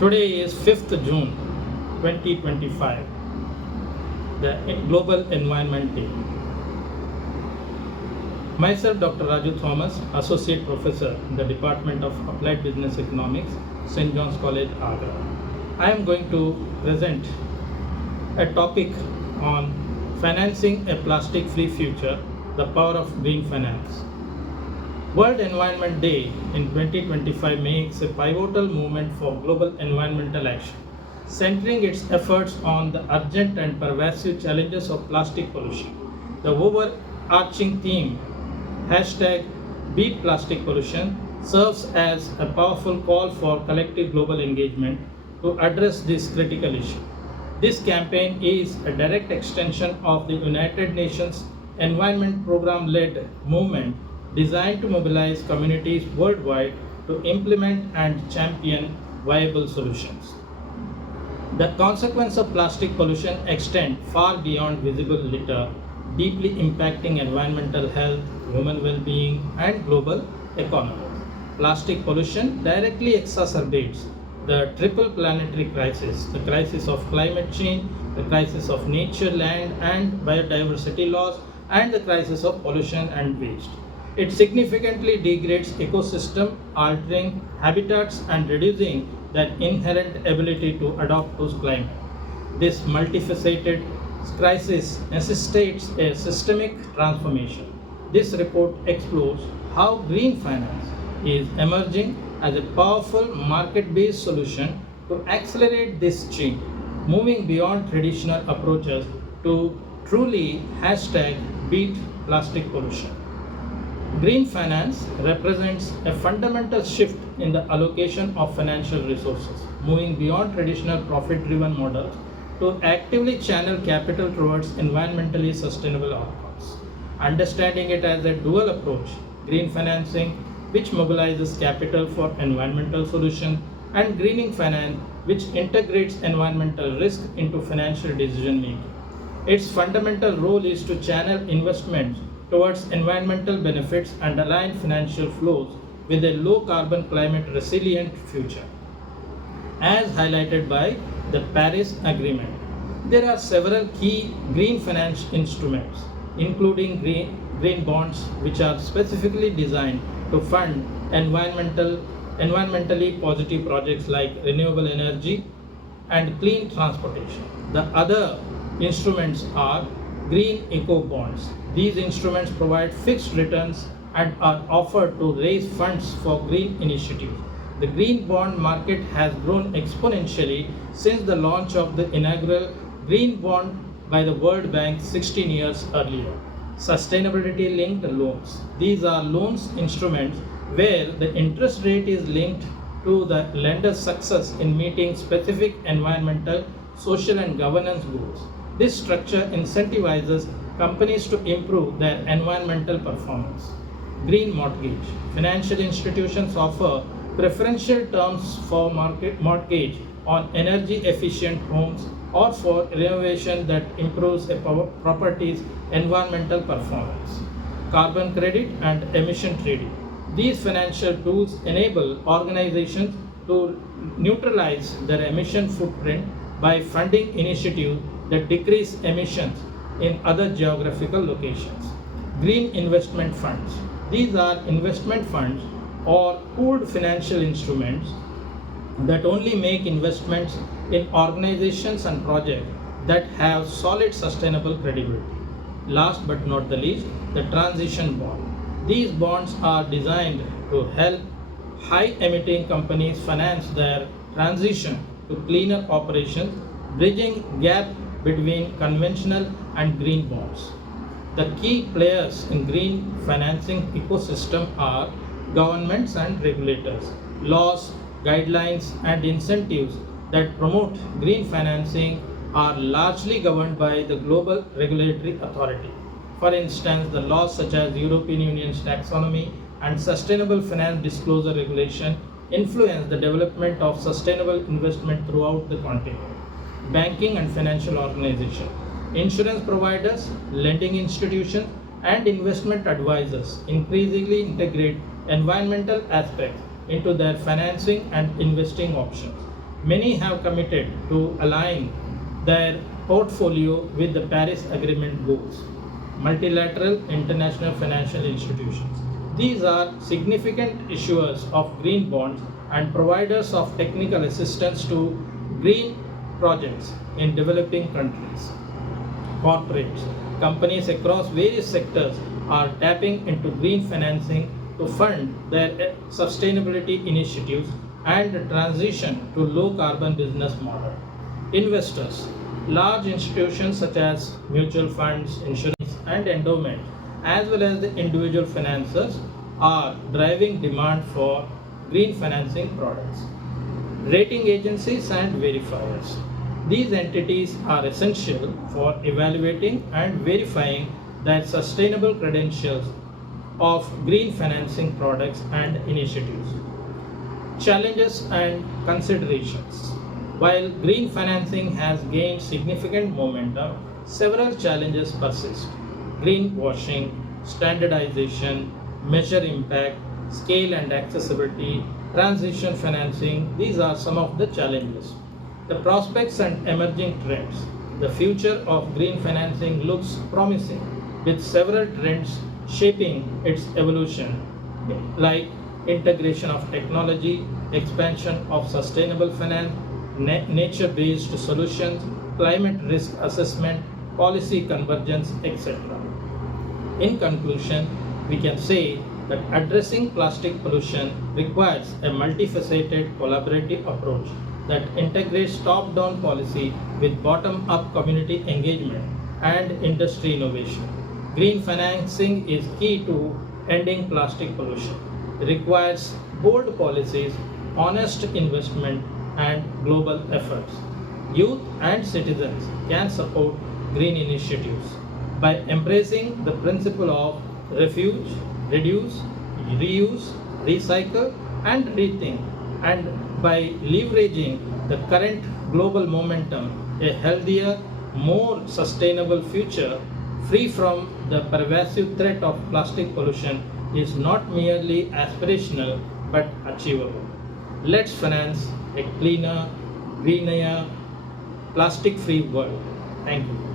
Today is 5th June 2025, the Global Environment Day. Myself, Dr. Raju Thomas, Associate Professor in the Department of Applied Business Economics, St. John's College, Agra. I am going to present a topic on financing a plastic-free future, the power of green finance. World Environment Day in 2025 makes a pivotal movement for global environmental action, centering its efforts on the urgent and pervasive challenges of plastic pollution. The overarching theme, #Beat Plastic Pollution, serves as a powerful call for collective global engagement to address this critical issue. This campaign is a direct extension of the United Nations Environment Program-led movement designed to mobilize communities worldwide to implement and champion viable solutions. The consequences of plastic pollution extend far beyond visible litter, deeply impacting environmental health, human well-being, and global economies. Plastic pollution directly exacerbates the triple planetary crisis, the crisis of climate change, the crisis of nature, land, and biodiversity loss, and the crisis of pollution and waste. It significantly degrades ecosystem, altering habitats and reducing their inherent ability to adapt to climate. This multifaceted crisis necessitates a systemic transformation. This report explores how green finance is emerging as a powerful market-based solution to accelerate this change, moving beyond traditional approaches to truly #beat plastic pollution. Green finance represents a fundamental shift in the allocation of financial resources, moving beyond traditional profit-driven models to actively channel capital towards environmentally sustainable outcomes. Understanding it as a dual approach, green financing, which mobilizes capital for environmental solutions, and greening finance, which integrates environmental risk into financial decision making. Its fundamental role is to channel investments towards environmental benefits and align financial flows with a low carbon climate resilient future. As highlighted by the Paris Agreement, there are several key green finance instruments, including green bonds, which are specifically designed to fund environmentally positive projects like renewable energy and clean transportation. The other instruments are green eco bonds. These instruments provide fixed returns and are offered to raise funds for green initiatives. The green bond market has grown exponentially since the launch of the inaugural green bond by the World Bank 16 years earlier. Sustainability linked loans. These are loans instruments where the interest rate is linked to the lender's success in meeting specific environmental, social, and governance goals. This structure incentivizes companies to improve their environmental performance. Green mortgage. Financial institutions offer preferential terms for mortgage on energy efficient homes or for renovation that improves a property's environmental performance. Carbon credit and emission trading. These financial tools enable organizations to neutralize their emission footprint by funding initiatives that decrease emissions in other geographical locations. Green investment funds. These are investment funds or pooled financial instruments that only make investments in organizations and projects that have solid sustainable credibility. Last but not the least, the transition bond. These bonds are designed to help high emitting companies finance their transition to cleaner operations, bridging gap between conventional and green bonds. The key players in green financing ecosystem are governments and regulators. Laws, guidelines, and incentives that promote green financing are largely governed by the global regulatory authority. For instance, the laws such as European Union's taxonomy and sustainable finance disclosure regulation influence the development of sustainable investment throughout the continent. Banking and financial organizations. Insurance providers, lending institutions, and investment advisors increasingly integrate environmental aspects into their financing and investing options. Many have committed to align their portfolio with the Paris Agreement goals. Multilateral international financial institutions. These are significant issuers of green bonds and providers of technical assistance to green projects in developing countries. Corporates, companies across various sectors are tapping into green financing to fund their sustainability initiatives and transition to low carbon business model. Investors, large institutions such as mutual funds, insurance and endowment, as well as the individual financiers are driving demand for green financing products. Rating agencies and verifiers. These entities are essential for evaluating and verifying the sustainable credentials of green financing products and initiatives. Challenges and considerations. While green financing has gained significant momentum, several challenges persist. Greenwashing, standardization, measure impact, scale and accessibility, transition financing, these are some of the challenges. The prospects and emerging trends. The future of green financing looks promising, with several trends shaping its evolution, like integration of technology, expansion of sustainable finance, nature-based solutions, climate risk assessment, policy convergence, etc. In conclusion, we can say that addressing plastic pollution requires a multifaceted collaborative approach that integrates top-down policy with bottom-up community engagement and industry innovation. Green financing is key to ending plastic pollution. It requires bold policies, honest investment, and global efforts. Youth and citizens can support green initiatives by embracing the principle of refuge, reduce, reuse, recycle, and rethink, and by leveraging the current global momentum, a healthier, more sustainable future free from the pervasive threat of plastic pollution is not merely aspirational but achievable. Let's finance a cleaner, greener, plastic-free world. Thank you.